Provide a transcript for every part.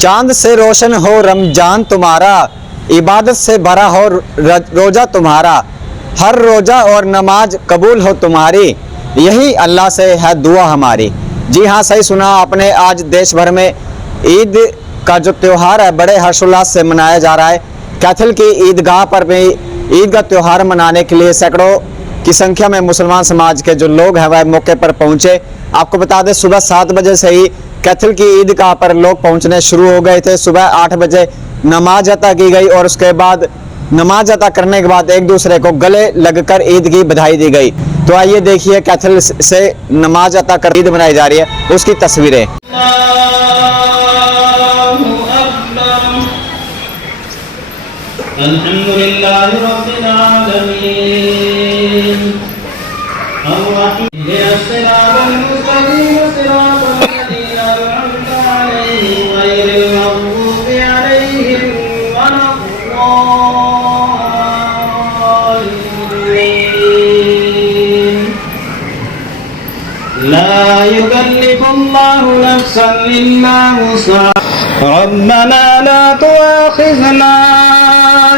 चांद से रोशन हो रमजान तुम्हारा, इबादत से भरा हो रोज़ा तुम्हारा, हर रोज़ा और नमाज कबूल हो तुम्हारी, यही अल्लाह से है दुआ हमारी। जी हाँ, सही सुना आपने। आज देश भर में ईद का जो त्यौहार है बड़े हर्षोल्लास से मनाया जा रहा है। कैथल की ईदगाह पर भी ईद का त्यौहार मनाने के लिए सैकड़ों की संख्या में मुसलमान समाज के जो लोग हैं वह मौके पर पहुंचे। आपको बता दें, सुबह 7 बजे से ही कैथल की ईदगाह पर लोग पहुंचने शुरू हो गए थे। सुबह 8 बजे नमाज अता की गई और उसके बाद नमाज अता करने के बाद एक दूसरे को गले लगकर ईद की बधाई दी गई। तो आइए देखिए कैथल से नमाज अता कर ईद मनाई जा रही है उसकी तस्वीरें। अल्हम्दुलिल्लाह रब्बिल आलमीन अर्रहमानिर मुस्तकीम सिरातल लज़ीना अन'अमता अलैहिम गैरिल मग़्दूबि अलैहिम वलद्दाल्लीन ला युकल्लिफुल्लाहु नफ्सन इल्ला वुस'हा रब्बना ला तुआखिज़ना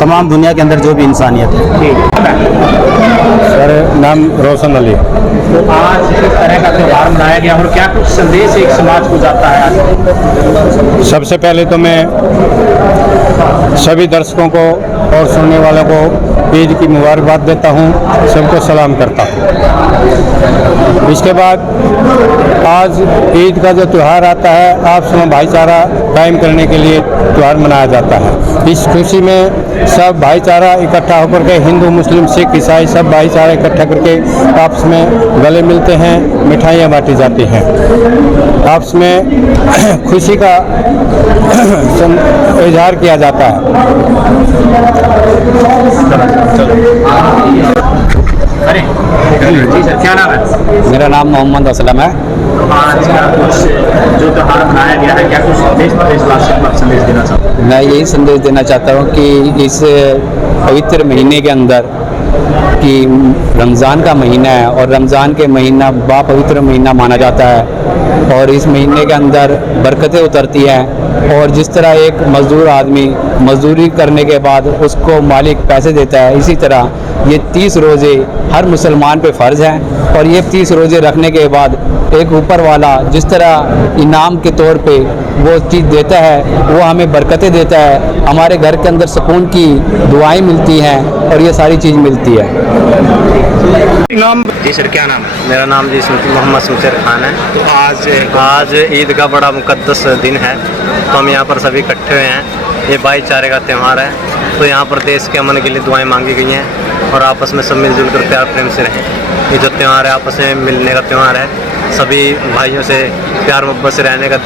तमाम दुनिया के अंदर जो भी इंसानियत है। सर नाम रोशन अली। तो आज किस तरह का त्यौहार मनाया गया और क्या कुछ संदेश एक समाज को जाता है आज? सबसे पहले तो मैं सभी दर्शकों को और सुनने वालों को ईद की मुबारकबाद देता हूँ, सबको सलाम करता हूँ। इसके बाद आज ईद का जो त्यौहार आता है, आपस में भाईचारा कायम करने के लिए त्यौहार मनाया जाता है। इस खुशी में सब भाईचारा इकट्ठा होकर के हिंदू मुस्लिम सिख ईसाई सब भाईचारा इकट्ठा करके आपस में गले मिलते हैं, मिठाइयाँ बांटी जाती हैं, आपस में खुशी का इजहार किया जाता है। अरे जी सर, क्या नाम है? मेरा नाम मोहम्मद असलम है। आज का कुछ जो त्यौहार मनाया गया है, क्या कुछ देश प्रदेशवासियों को आप संदेश देना चाहते हैं? मैं यही संदेश देना चाहता हूँ कि इस पवित्र महीने के अंदर कि रमज़ान का महीना है और रमज़ान के महीना बा पवित्र महीना माना जाता है और इस महीने के अंदर बरकतें उतरती हैं और जिस तरह एक मज़दूर आदमी मज़दूरी करने के बाद उसको मालिक पैसे देता है, इसी तरह ये 30 रोज़े हर मुसलमान पे फ़र्ज़ हैं और ये 30 रोज़े रखने के बाद एक ऊपर वाला जिस तरह इनाम के तौर पे वो चीज़ देता है, वो हमें बरकतें देता है, हमारे घर के अंदर सुकून की दुआएं मिलती हैं और ये सारी चीज़ मिलती है। जी सर, क्या नाम है? मेरा नाम जी मोहम्मद शमशेर खान है। तो आज ईद का बड़ा मुकद्दस दिन है, तो हम यहाँ पर सभी इकट्ठे हुए हैं। ये भाईचारे का त्यौहार है, तो यहाँ पर देश के अमन के लिए दुआएं मांगी गई हैं और आपस में सब मिलजुल कर प्यार प्रेम से रहें। ये जो त्यौहार है आपस में मिलने का त्यौहार है, सभी भाइयों से प्यार मोहब्बत से रहने का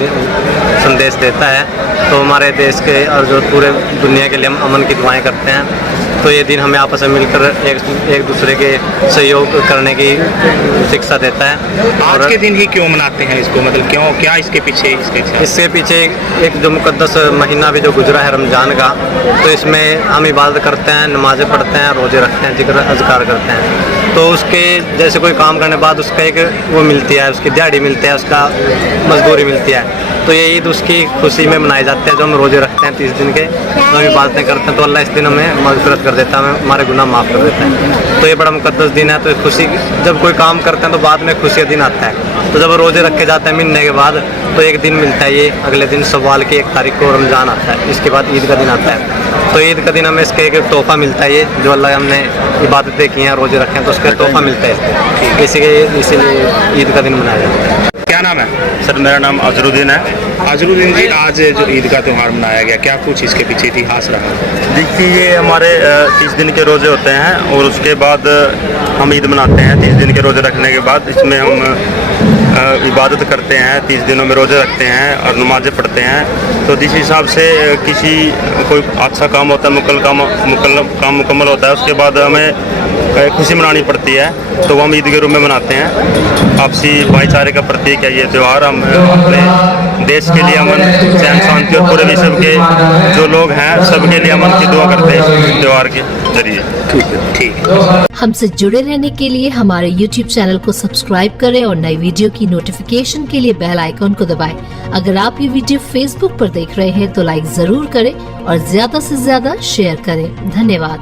संदेश देता है। तो हमारे देश के और जो पूरे दुनिया के लिए हम अमन की दुआएं करते हैं। तो ये दिन हमें आपस में मिलकर एक दूसरे के सहयोग करने की शिक्षा देता है। आज के दिन ही क्यों मनाते हैं इसको, मतलब क्यों, क्या इसके पीछे इसके पीछे एक जो मुकद्दस महीना भी जो गुजरा है रमज़ान का, तो इसमें हम इबादत करते हैं, नमाज़ें पढ़ते हैं, रोज़े रखते हैं, जिक्र अज़कार करते हैं। तो उसके जैसे कोई काम करने के बाद उसका एक वो मिलती है, उसकी दिहाड़ी मिलती है, उसका मजदूरी मिलती है। तो ये ईद उसकी खुशी में मनाए जाते हैं। जो हम रोज़े रखते हैं 30 दिन के, तो हम इबादतें करते हैं, तो अल्लाह इस दिन हमें मग़फ़िरत कर देता है, हमारे गुनाह माफ़ कर देता है। तो ये बड़ा मुकद्दस दिन है। तो खुशी, जब कोई काम करते हैं तो बाद में खुशी का दिन आता है। तो जब रोज़े रखे जाते हैं महीने के बाद, तो एक दिन मिलता है, ये अगले दिन शव्वाल की 1 तारीख को रमज़ान आता है, इसके बाद ईद का दिन आता है। तो ईद का दिन हमें इसका एक तोहफ़ा मिलता है, ये जो अल्लाह हमने इबादतें की हैं, रोज़े रखे हैं, तो उसका तोहफ़ा मिलता है। इसीलिए ईद का दिन मनाया जाता है। क्या नाम है? सर मेरा नाम अजरुद्दीन है। अजरुद्दीन जी, आज जो ईद का त्यौहार मनाया गया, क्या कुछ इसके पीछे इतिहास रहा? देखिए, ये हमारे 30 दिन के रोज़े होते हैं और उसके बाद हम ईद मनाते हैं। 30 दिन के रोज़े रखने के बाद इसमें हम इबादत करते हैं, 30 दिनों में रोज़े रखते हैं और नमाज़ें पढ़ते हैं। तो जिस हिसाब से किसी कोई अच्छा काम होता है, काम मुकम्मल होता है, उसके बाद हमें खुशी मनानी पड़ती है, तो वो हम ईद के रूप में मनाते हैं। आपसी भाईचारे का प्रतीक है ये त्यौहार। हम अपने देश के लिए अमन, चैन, शांति और पूरे विश्व के जो लोग हैं सबके लिए अमन की दुआ करते हैं इस त्यौहार के जरिए। ठीक है। हमसे जुड़े रहने के लिए हमारे YouTube चैनल को सब्सक्राइब करें और नई वीडियो की नोटिफिकेशन के लिए बेल आइकॉन को दबाएं। अगर आप ये वीडियो Facebook पर देख रहे हैं तो लाइक जरूर करें और ज्यादा से ज्यादा शेयर करें। धन्यवाद।